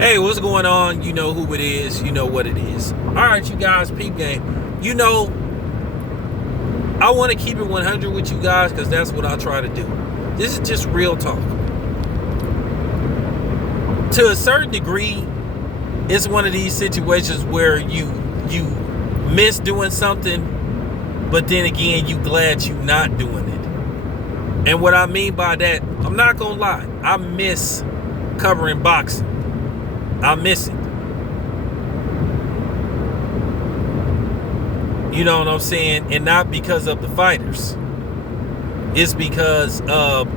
Hey, what's going on? You know who it is. You know what it is. All right, you guys, peep game. You know, I want to keep it 100 with you guys because that's what I try to do. This is just real talk. To a certain degree, it's one of these situations where you miss doing something, but then again, you glad you not doing it. And what I mean by that, I'm not gonna lie, I miss covering boxing. I miss it. You know what I'm saying? And not because of the fighters. It's because of,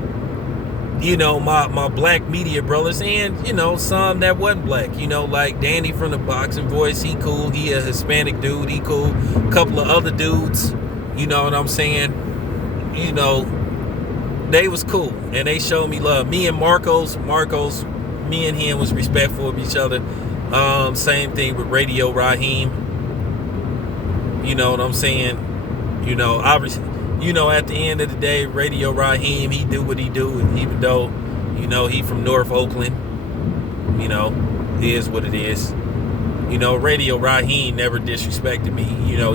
my black media brothers and, some that wasn't black. Like Danny from the Boxing Voice, he cool. He a Hispanic dude, he cool. A couple of other dudes, you know what I'm saying? They was cool. And they showed me love. Me and Marcos, me and him was respectful of each other. Same thing with Radio Raheem. You know what I'm saying? At the end of the day, Radio Raheem, he do what he do, even though, he from North Oakland. It is what it is. Radio Raheem never disrespected me.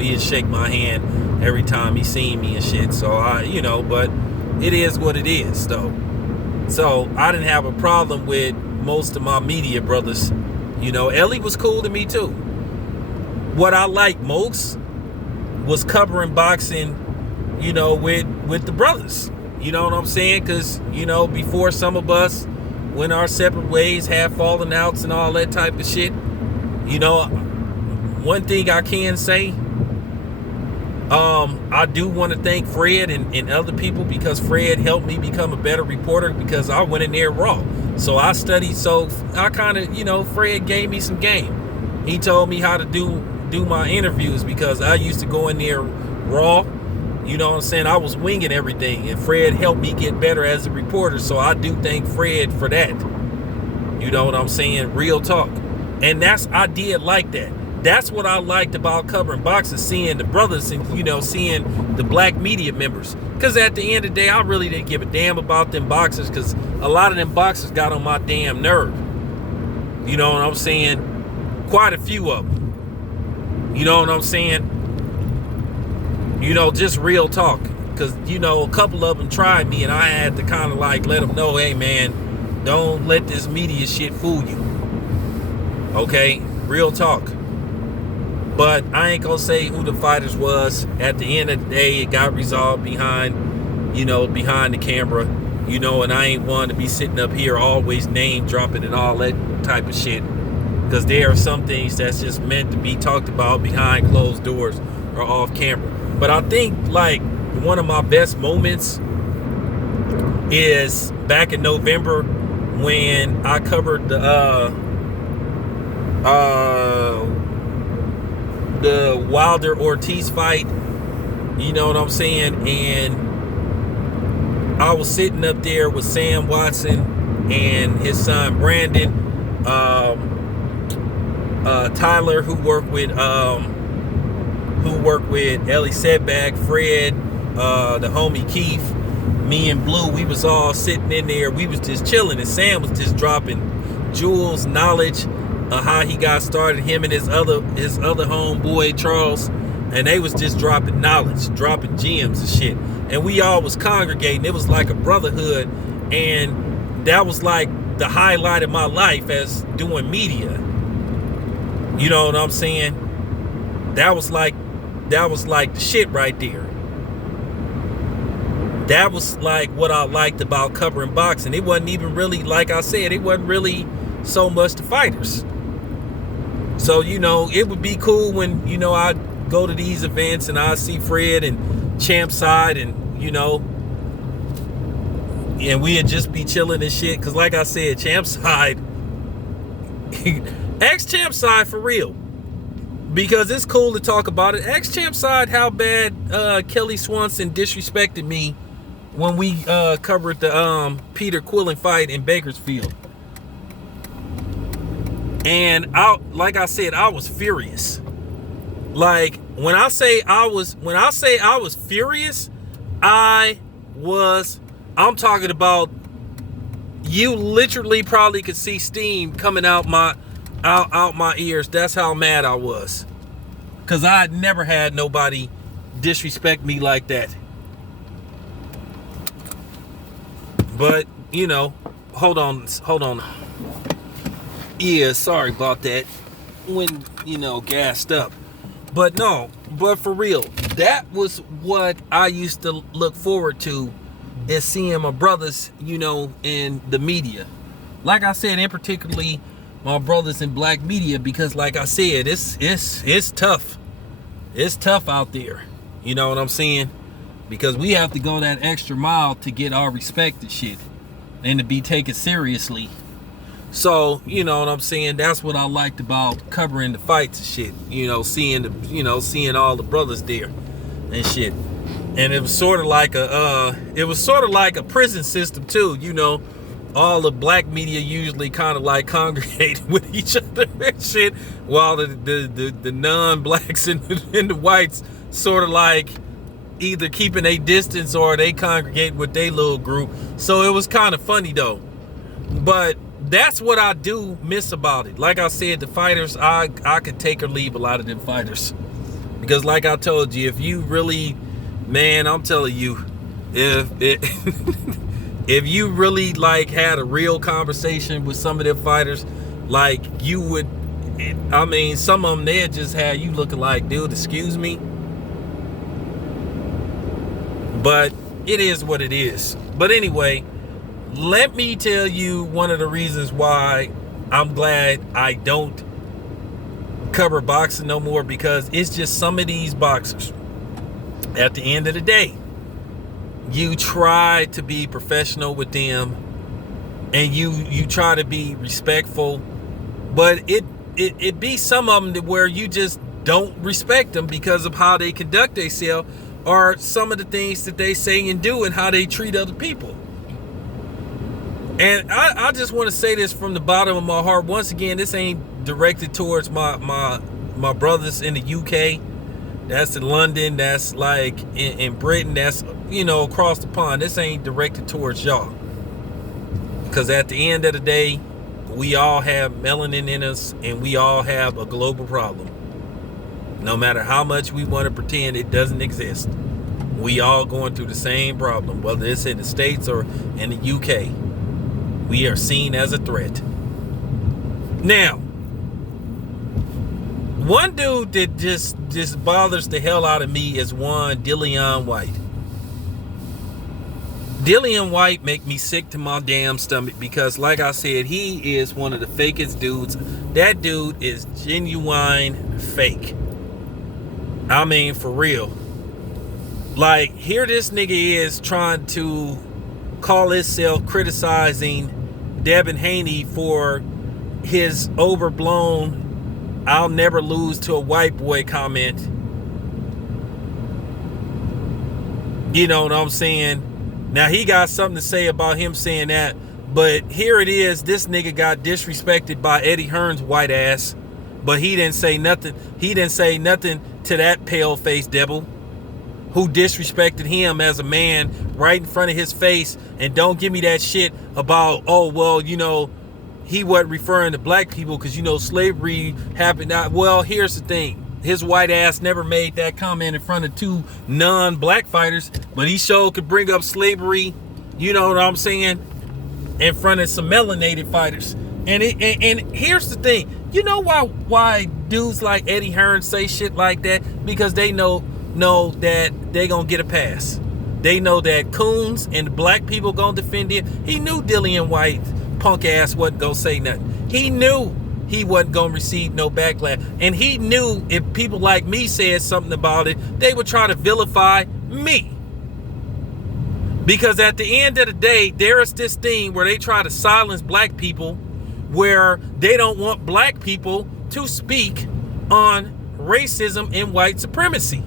He'd shake my hand every time he seen me and shit. So but it is what it is, though. So I didn't have a problem with most of my media brothers. Ellie was cool to me too. What I liked most was covering boxing, with the brothers. You know what I'm saying? Because, before some of us went our separate ways, had fallen outs and all that type of shit. One thing I can say, I do want to thank Fred and other people because Fred helped me become a better reporter because I went in there raw. So I studied, so I kind of, Fred gave me some game. He told me how to do my interviews because I used to go in there raw. You know what I'm saying? I was winging everything, and Fred helped me get better as a reporter. So I do thank Fred for that. You know what I'm saying? Real talk. And I did like that. That's what I liked about covering boxing, seeing the brothers and, seeing the black media members. Because at the end of the day, I really didn't give a damn about them boxers because a lot of them boxers got on my damn nerve. You know what I'm saying? Quite a few of them. You know what I'm saying? Just real talk. Because, a couple of them tried me and I had to kind of let them know, hey, man, don't let this media shit fool you. Okay? Real talk. But I ain't gonna say who the fighters was. At the end of the day, it got resolved behind the camera. And I ain't one to be sitting up here always name dropping and all that type of shit. Because there are some things that's just meant to be talked about behind closed doors or off camera. But I think one of my best moments is back in November when I covered the Wilder Ortiz fight. You know what I'm saying? And I was sitting up there with Sam Watson and his son Brandon, Tyler, who worked with Ellie Setback, Fred, the homie Keith, me and Blue. We was all sitting in there. We was just chilling, and Sam was just dropping jewels, knowledge, how he got started, him and his other homeboy Charles, and they was just dropping knowledge, dropping gems and shit. And we all was congregating. It was like a brotherhood, and that was like the highlight of my life as doing media. You know what I'm saying? That was like the shit right there. That was like what I liked about covering boxing. It wasn't even really, like I said, it wasn't really so much the fighters. So, it would be cool when, I'd go to these events and I'd see Fred and Champ Side and, and we'd just be chilling and shit. Because like I said, Champ Side, ask Champ Side for real. Because it's cool to talk about it. Ask Champ Side how bad Kelly Swanson disrespected me when we covered the Peter Quillen fight in Bakersfield. And like I said, I was furious. Like when I say I was furious, I'm talking about, You literally probably could see steam coming out my ears. That's how mad I was. Cause I had never had nobody disrespect me like that. But, you know, hold on. Yeah, sorry about that. When, you know, gassed up. But for real, that was what I used to look forward to, is seeing my brothers, you know, in the media. Like I said, and particularly my brothers in black media, because like I said, it's tough. It's tough out there. You know what I'm saying? Because we have to go that extra mile to get our respect and shit, and to be taken seriously. So, you know what I'm saying? That's what I liked about covering the fights and shit. You know, seeing all the brothers there and shit. And it was sort of like a prison system too, you know. All the black media usually kind of like congregate with each other and shit, while the non-blacks and the whites sort of like either keeping a distance or they congregate with their little group. So it was kind of funny though. But that's what I do miss about it. Like I said, the fighters, I could take or leave a lot of them fighters. Because like I told you, if you really, man, I'm telling you, if you really like had a real conversation with some of them fighters, like you would, I mean, some of them, they'd just have you looking like, dude, excuse me. But it is what it is. But anyway, let me tell you one of the reasons why I'm glad I don't cover boxing no more, because it's just some of these boxers, at the end of the day, you try to be professional with them and you try to be respectful, but it be some of them where you just don't respect them because of how they conduct themselves, or some of the things that they say and do and how they treat other people. And I just want to say this from the bottom of my heart. Once again, this ain't directed towards my brothers in the UK. That's in London. That's like in Britain. That's, you know, across the pond. This ain't directed towards y'all. Because at the end of the day, we all have melanin in us, and we all have a global problem. No matter how much we want to pretend it doesn't exist, we all going through the same problem, whether it's in the States or in the UK. We are seen as a threat. Now, one dude that just bothers the hell out of me is one Dillian Whyte. Dillian Whyte make me sick to my damn stomach, because like I said, he is one of the fakest dudes. That dude is genuine fake. I mean, for real. Like, here this nigga is trying to call himself criticizing Devin Haney for his overblown "I'll never lose to a white boy" comment. You know what I'm saying? Now, he got something to say about him saying that, but here it is, this nigga got disrespected by Eddie Hearn's white ass, but he didn't say nothing. He didn't say nothing to that pale-faced devil who disrespected him as a man right in front of his face. And don't give me that shit about, oh, well, you know, he wasn't referring to black people because, you know, slavery happened. Well, here's the thing. His white ass never made that comment in front of two non-black fighters, but he sure could bring up slavery, you know what I'm saying, in front of some melanated fighters. And here's the thing. You know why dudes like Eddie Hearn say shit like that? Because they know that they gonna get a pass. They know that coons and the black people gonna defend it. He knew Dillian Whyte punk ass wasn't gonna say nothing. He knew he wasn't gonna receive no backlash. And he knew if people like me said something about it, they would try to vilify me. Because at the end of the day, there is this thing where they try to silence black people, where they don't want black people to speak on racism and white supremacy.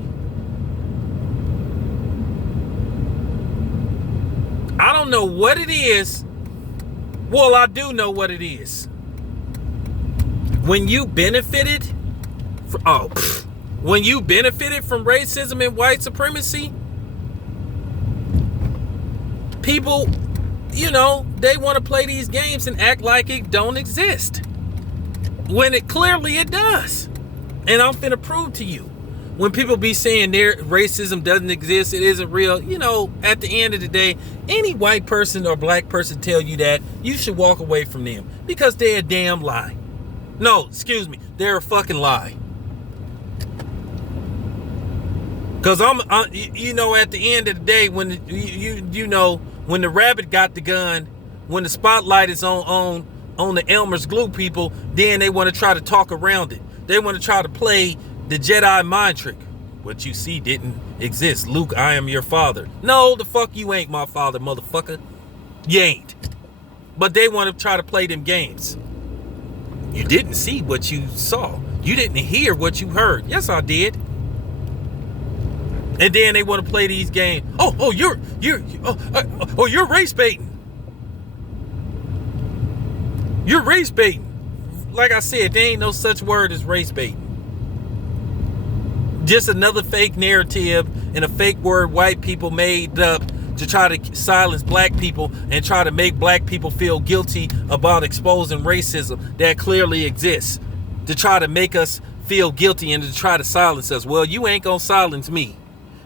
I don't know what it is. Well, I do know what it is. When you benefited from racism and white supremacy, people, you know, they want to play these games and act like it don't exist, when it clearly does. And I'm finna prove to you. When people be saying their racism doesn't exist, it isn't real, you know, at the end of the day, any white person or black person tell you that, you should walk away from them, because they're a damn lie. No, excuse me, they're a fucking lie. Because you know, at the end of the day, when you know, when the rabbit got the gun, when the spotlight is on the Elmer's glue people, then they want to try to talk around it. They want to try to play the Jedi mind trick. What you see didn't exist. Luke, I am your father. No, the fuck you ain't my father, motherfucker. You ain't. But they want to try to play them games. You didn't see what you saw. You didn't hear what you heard. Yes, I did. And then they want to play these games. You're race baiting. You're race baiting. Like I said, there ain't no such word as race baiting. Just another fake narrative and a fake word white people made up to try to silence black people and try to make black people feel guilty about exposing racism that clearly exists. To try to make us feel guilty and to try to silence us. Well, you ain't gonna silence me.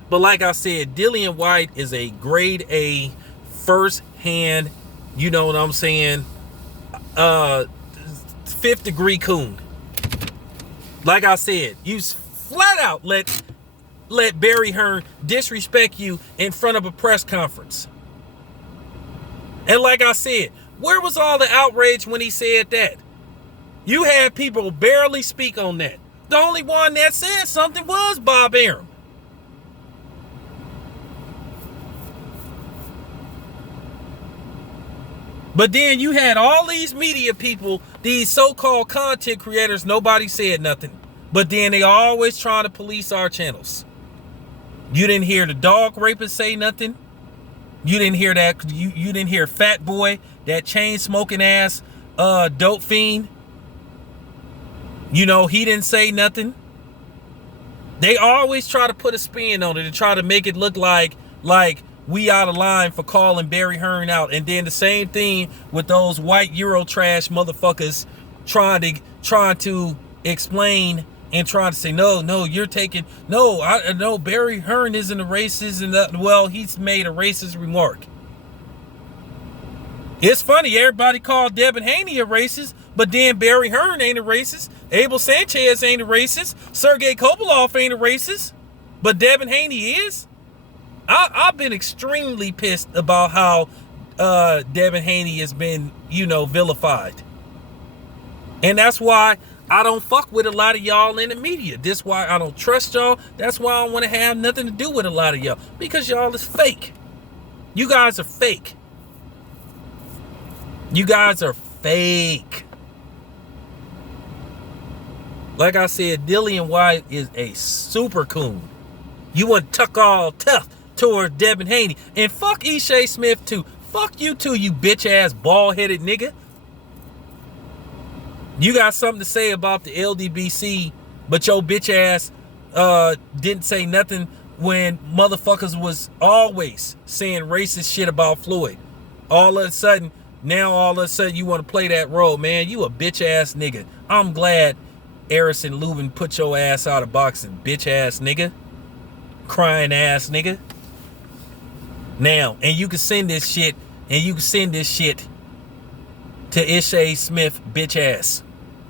But like I said, Dillian Whyte is a grade A, first hand, you know what I'm saying, 5th degree coon. Like I said, you flat out let Barry Hearn disrespect you in front of a press conference. And like I said, where was all the outrage when he said that? You had people barely speak on that. The only one that said something was Bob Arum. But then you had all these media people, these so-called content creators, nobody said nothing. But then they always trying to police our channels. You didn't hear the dog rapist say nothing. You didn't hear that. You didn't hear Fat Boy, that chain smoking ass dope fiend. You know, he didn't say nothing. They always try to put a spin on it and try to make it look like we out of line for calling Barry Hearn out. And then the same thing with those white Eurotrash motherfuckers trying to explain and trying to say, no, you're taking, no, Barry Hearn isn't a racist. And well, he's made a racist remark. It's funny, everybody called Devin Haney a racist, but then Barry Hearn ain't a racist. Abel Sanchez ain't a racist. Sergey Kopilov ain't a racist, but Devin Haney is. I've been extremely pissed about how Devin Haney has been, vilified. And that's why I don't fuck with a lot of y'all in the media. That's why I don't trust y'all. That's why I don't want to have nothing to do with a lot of y'all. Because y'all is fake. You guys are fake. You guys are fake. Like I said, Dillian Whyte is a super coon. You want to tuck all tough toward Devin Haney. And fuck Ishay Smith too. Fuck you too, you bitch ass bald-headed nigga. You got something to say about the LDBC, but your bitch ass didn't say nothing when motherfuckers was always saying racist shit about Floyd. All of a sudden you want to play that role, man. You a bitch ass nigga. I'm glad Harrison Lubin put your ass out of boxing, bitch ass nigga. Crying ass nigga. Now, and you can send this shit to Ishay Smith, bitch ass.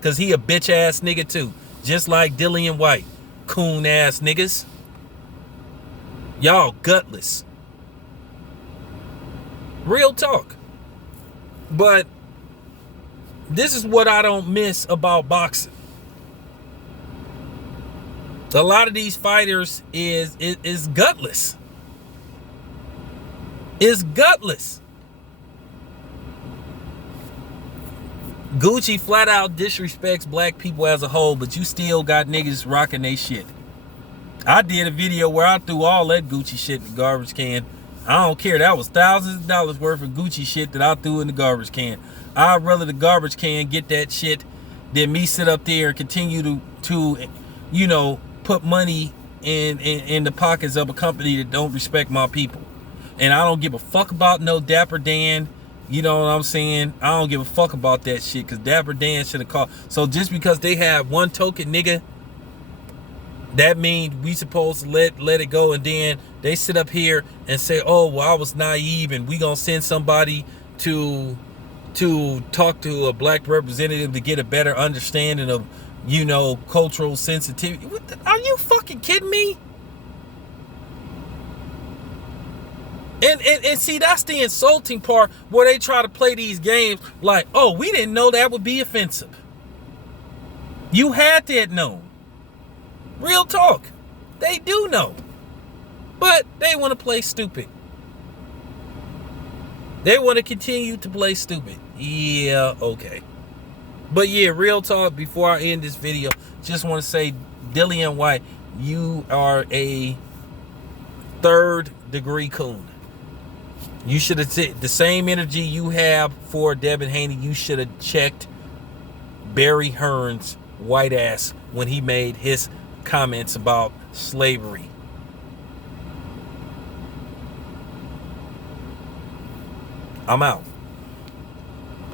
Cause he a bitch ass nigga too. Just like Dillian Whyte. Coon ass niggas. Y'all gutless. Real talk. But this is what I don't miss about boxing. A lot of these fighters is gutless. Is gutless. Gucci flat out disrespects black people as a whole, but you still got niggas rocking they shit. I did a video where I threw all that Gucci shit in the garbage can. I don't care. That was thousands of dollars worth of Gucci shit that I threw in the garbage can. I'd rather the garbage can get that shit than me sit up there and continue to put money in the pockets of a company that don't respect my people. And I don't give a fuck about no Dapper Dan, You know what I'm saying? I don't give a fuck about that shit, because Dapper Dan should have called. So just because they have one token nigga, that means we supposed to let it go, and then they sit up here and say, oh, well, I was naive, and we gonna send somebody to talk to a black representative to get a better understanding of, you know, cultural sensitivity. Are you fucking kidding me? And see, that's the insulting part, where they try to play these games like, oh, we didn't know that would be offensive. You had to have known. Real talk. They do know. But they want to play stupid. They want to continue to play stupid. Yeah, okay. But yeah, real talk, before I end this video, just want to say, Dillian Whyte, you are a third-degree coon. You should have the same energy you have for Devin Haney. You should have checked Barry Hearn's white ass when he made his comments about slavery. I'm out.